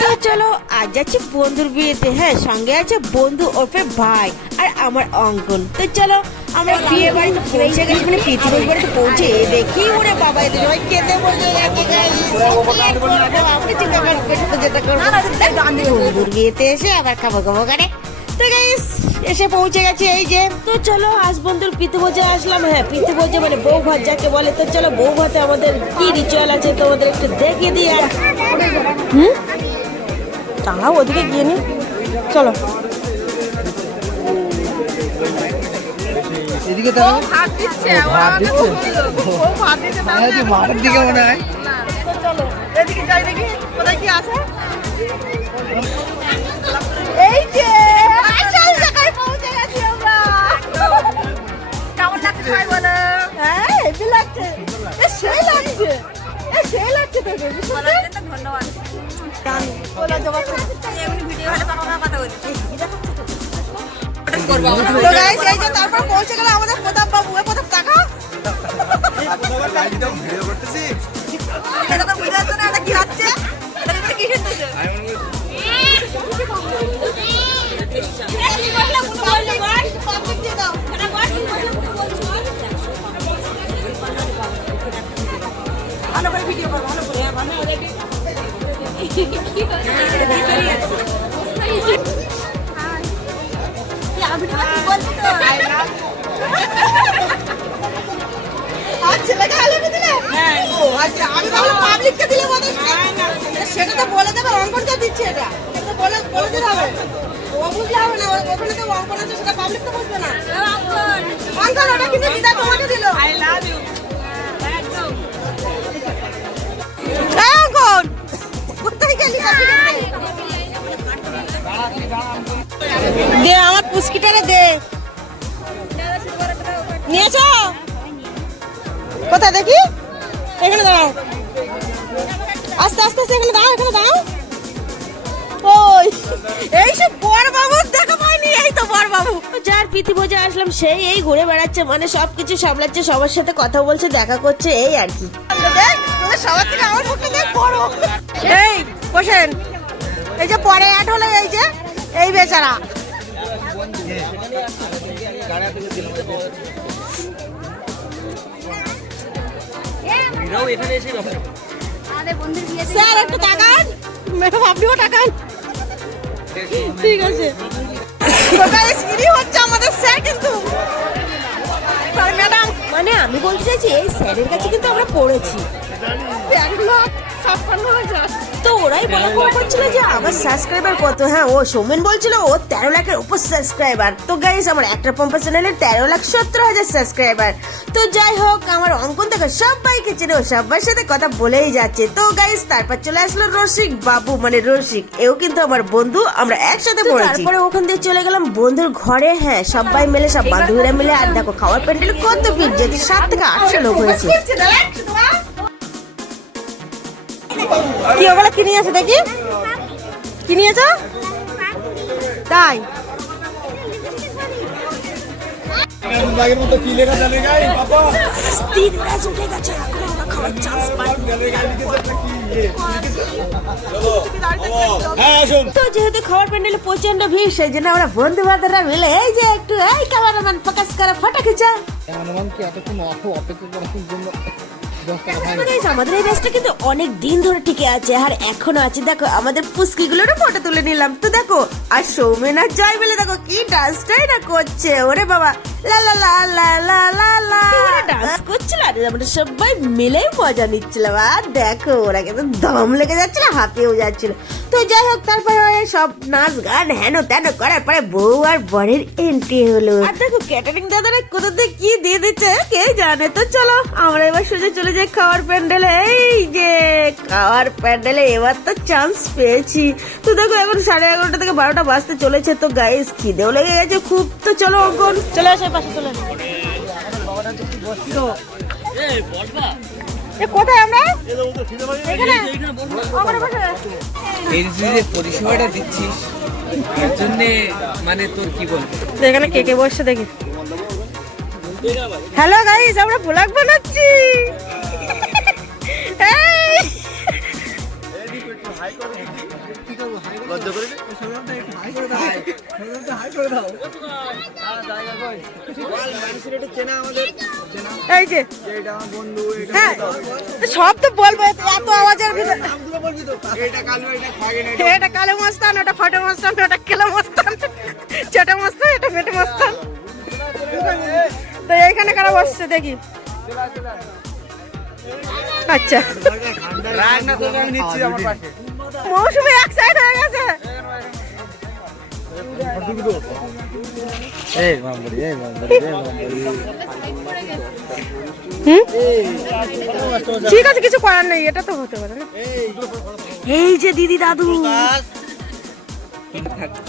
তো চলো আজ যাচ্ছি বন্ধুর বিয়েতে। হ্যাঁ, সঙ্গে আছে বন্ধু ওরফে ভাই আর আমার অঙ্কন। তো চলো আমরা বিয়ে বাড়িতে পৌঁছে গেছি, মানে পৃথিবীর বাড়িতে পৌঁছে দেখি ওরে বাবা এদের ভাই কেঁদে বসে বন্ধুর বিয়েতে এসে আবার খাবো খাবো করে। তো গাইস এসে পৌঁছে গেছি এই যে। তো চলো আজ বন্ধুর পিতৃভোজে আসলাম। হ্যাঁ, পিতৃভোজে মানে বউ ভাত যাকে বলে। তো চলো বউ ভাতে আমাদের কি রিচুয়াল আছে তোমাদের একটু দেখিয়ে দিই। আর তাও ওদিকে গিয়ে নি, চলো এদিকে ভাত দিচ্ছে মাঠের দিকে মনে হয়। চলো এদিকে যাই দেখি কোথায় কি আছে। এই যে আসল জায়গায় পৌঁছে গেছি আমরা। কেমন লাগছে সবাই বলো? হ্যাঁ হেভি লাগছে, সেই লাগছে, সেই লাগছে তোকে। ধন্যবাদ। বলা যাবে এমনি ভিডিও হলে তখন কথা বলি। তো গাইস এই যে তারপর পৌঁছে গেল আমাদের প্রতাপ বাবু। প্রতাপ টাকা ভিডিও করতেছি। এটা তো বুঝা যাচ্ছে না এটা কি হচ্ছে, এটা কি কিসের দিছে। ভালো করে ভিডিও করো, ভালো করে ভালো দেখি সেটা তো বলে দেবে, অঙ্কনটা দিচ্ছে এটা বলে দিতে হবে। ও বুঝলে হবে না, ওখানে তো অঙ্কন আছে সেটা পাবলিক তো বুঝবে না। অঙ্কন ওটা কিন্তু দিদা তোমাকে দিল। I love you. অঙ্কন কোথায় গেলি? দে আমার পুস্কিটারে দে। নিয়েছো কোথায় দেখি? এখানে দাঁড়াও, আস্তে আস্তে আস্তে এখানে দাঁড়াও, এখানে দাঁড়াও। ওই এইসব বড় বাবু দেখা পাইনি, এই তো বড় বাবু। যার পিতৃভোজে আসলাম সেই এই ঘুরে বেড়াচ্ছে, মানে সবকিছু সামলাচ্ছে, সবার সাথে কথা বলছে, দেখা করছে, এই আর কি। দেখ তোদের সবার থেকে আমার মুখটা দেখ বড়। এই বসেন, এই যে পরে অ্যাড হলো এই যে এই বেচারা। স্যার একটু তাকান, ম্যাডাম আপনিও তাকান। ঠিক আছে হচ্ছে আমাদের স্যার কিন্তু ম্যাডাম, মানে আমি বলতে চাইছি এই স্যারের কাছে কিন্তু আমরা পড়েছি। তো ওরাই বলা করছিল যে আমার সাবস্ক্রাইবার কত। হ্যাঁ, ও সৌমেন বলছিল ও 13 লাখের উপর সাবস্ক্রাইবার। তো গাইস আমার একটা পম্পা চ্যানেলে 13,70,000 সাবস্ক্রাইবার। তো যাই হোক আমার অঙ্কন দেখো সবাইকে চেনে, ও সবার সাথে কথা বলেই যাচ্ছে। তো গাইস তারপর চলে আসলো রসিক বাবু, মানে রসিক, এও কিন্তু আমার বন্ধু, আমরা একসাথে পড়েছি। তারপরে ওখান দিয়ে চলে গেলাম বন্ধুর ঘরে। হ্যাঁ, সবাই মিলে, সব বান্ধবীরা মিলে। আর দেখো খাওয়ার প্যান্ডেলে কত ভিড়, যেতে 7 থেকে 800 লোক হয়েছে। কি ওগুলো কি নিয়ে আছে দেখি, কি নিয়েছ? তাই তো যেহেতু খাওয়ার প্যান্ডেলে প্রচন্ড ভিড়, সেই জন্য আমরা বন্ধু বান্ধবরা মিলে এই যে একটু এই ক্যামেরাম্যান ফোকাস করে ফটো খিচা। আমাদের এই ব্যাচটা কিন্তু অনেক দিন ধরে টিকে আছে আর এখনো আছে। দেখো আমাদের পুস্কি গুলোরও ফটো তুলে নিলাম। তো দেখো আর সৌমেন আর জয় মিলে দেখো কি ডান্সটাই না করছে। ওরে বাবা লা লা লা লা লা লা লা ডান্স করছিল আর আমরা সবাই মিলেই মজা নিচ্ছিলাম। আর দেখো ওরা কিন্তু দম লেগে যাচ্ছিল, হাঁপিয়েও যাচ্ছিল। তো যাই হোক তারপরে সব নাচ গান হেন তেন করার পরে বউ আর বরের এন্ট্রি হলো। আর দেখো ক্যাটারিং দাদারা কোথা থেকে কি দিয়ে দিচ্ছে কে জানে। তো চলো আমরা এবার সোজা চলে যাই খাওয়ার প্যান্ডেলে। এই যে খাওয়ার প্যান্ডেলে এবার তো চান্স পেয়েছি। তো দেখো এখন 11:30 থেকে 12টা বাজতে চলেছে। তো গাইস খিদেও লেগে গেছে খুব। তো চলো অঙ্কন চলে আসে পাশে চলে। কোথায় আমরা এই যে পরিষেবাটা দিচ্ছিস এর জন্য মানে তোর কি বলবো। এখানে কে কে বসছে দেখি। হ্যালো গাইস আমরা ব্লগ বানাচ্ছি। এই যে হ্যাঁ সব তো বলবো এত আওয়াজের ভিতরে। এটা কালো মস্তান, ওটা ফটো মস্তান, ওটা কেলো মস্তান, ছোট মস্তান, এটা বেটে মস্তান। তো এইখানে কারা বসছে দেখি। আচ্ছা মৌসুমি এক সাইড হয়ে গেছে। ঠিক আছে কিছু করার নেই, এটা তো হতে পারে না। এই যে দিদি দাদু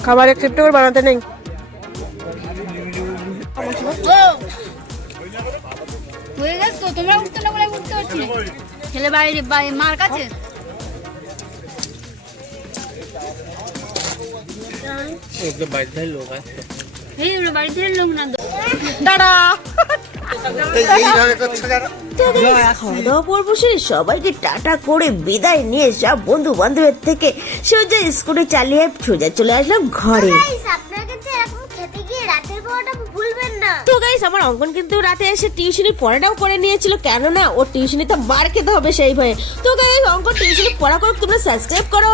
খাবার একটু করে বানাতে নেই। হয়ে গেছে তো, তোমরা উঠতে না বলে উঠতে পারছি না। ছেলে বাইরে মার কাছে এই ওরা বাড়িতে লোক না দাঁড়া তো guys, খাওয়া দাওয়া পর্ব শেষে সবাইকে টাটা করে বিদায় নিয়ে সব বন্ধু বান্ধবের থেকে সোজা স্কুলে চালিয়ে সোজা চলে আসলাম ঘরে। তো গাইস আমার অঙ্কন কিন্তু রাতে এসে টিউশনি পড়াটাও করে নিয়েছিল, কেননা ওর টিউশনিতে মার খেতে হবে সেই ভয়ে। তো গাইস অঙ্কন টিউশনি পড়া করুক, তোমরা সাবস্ক্রাইব করো।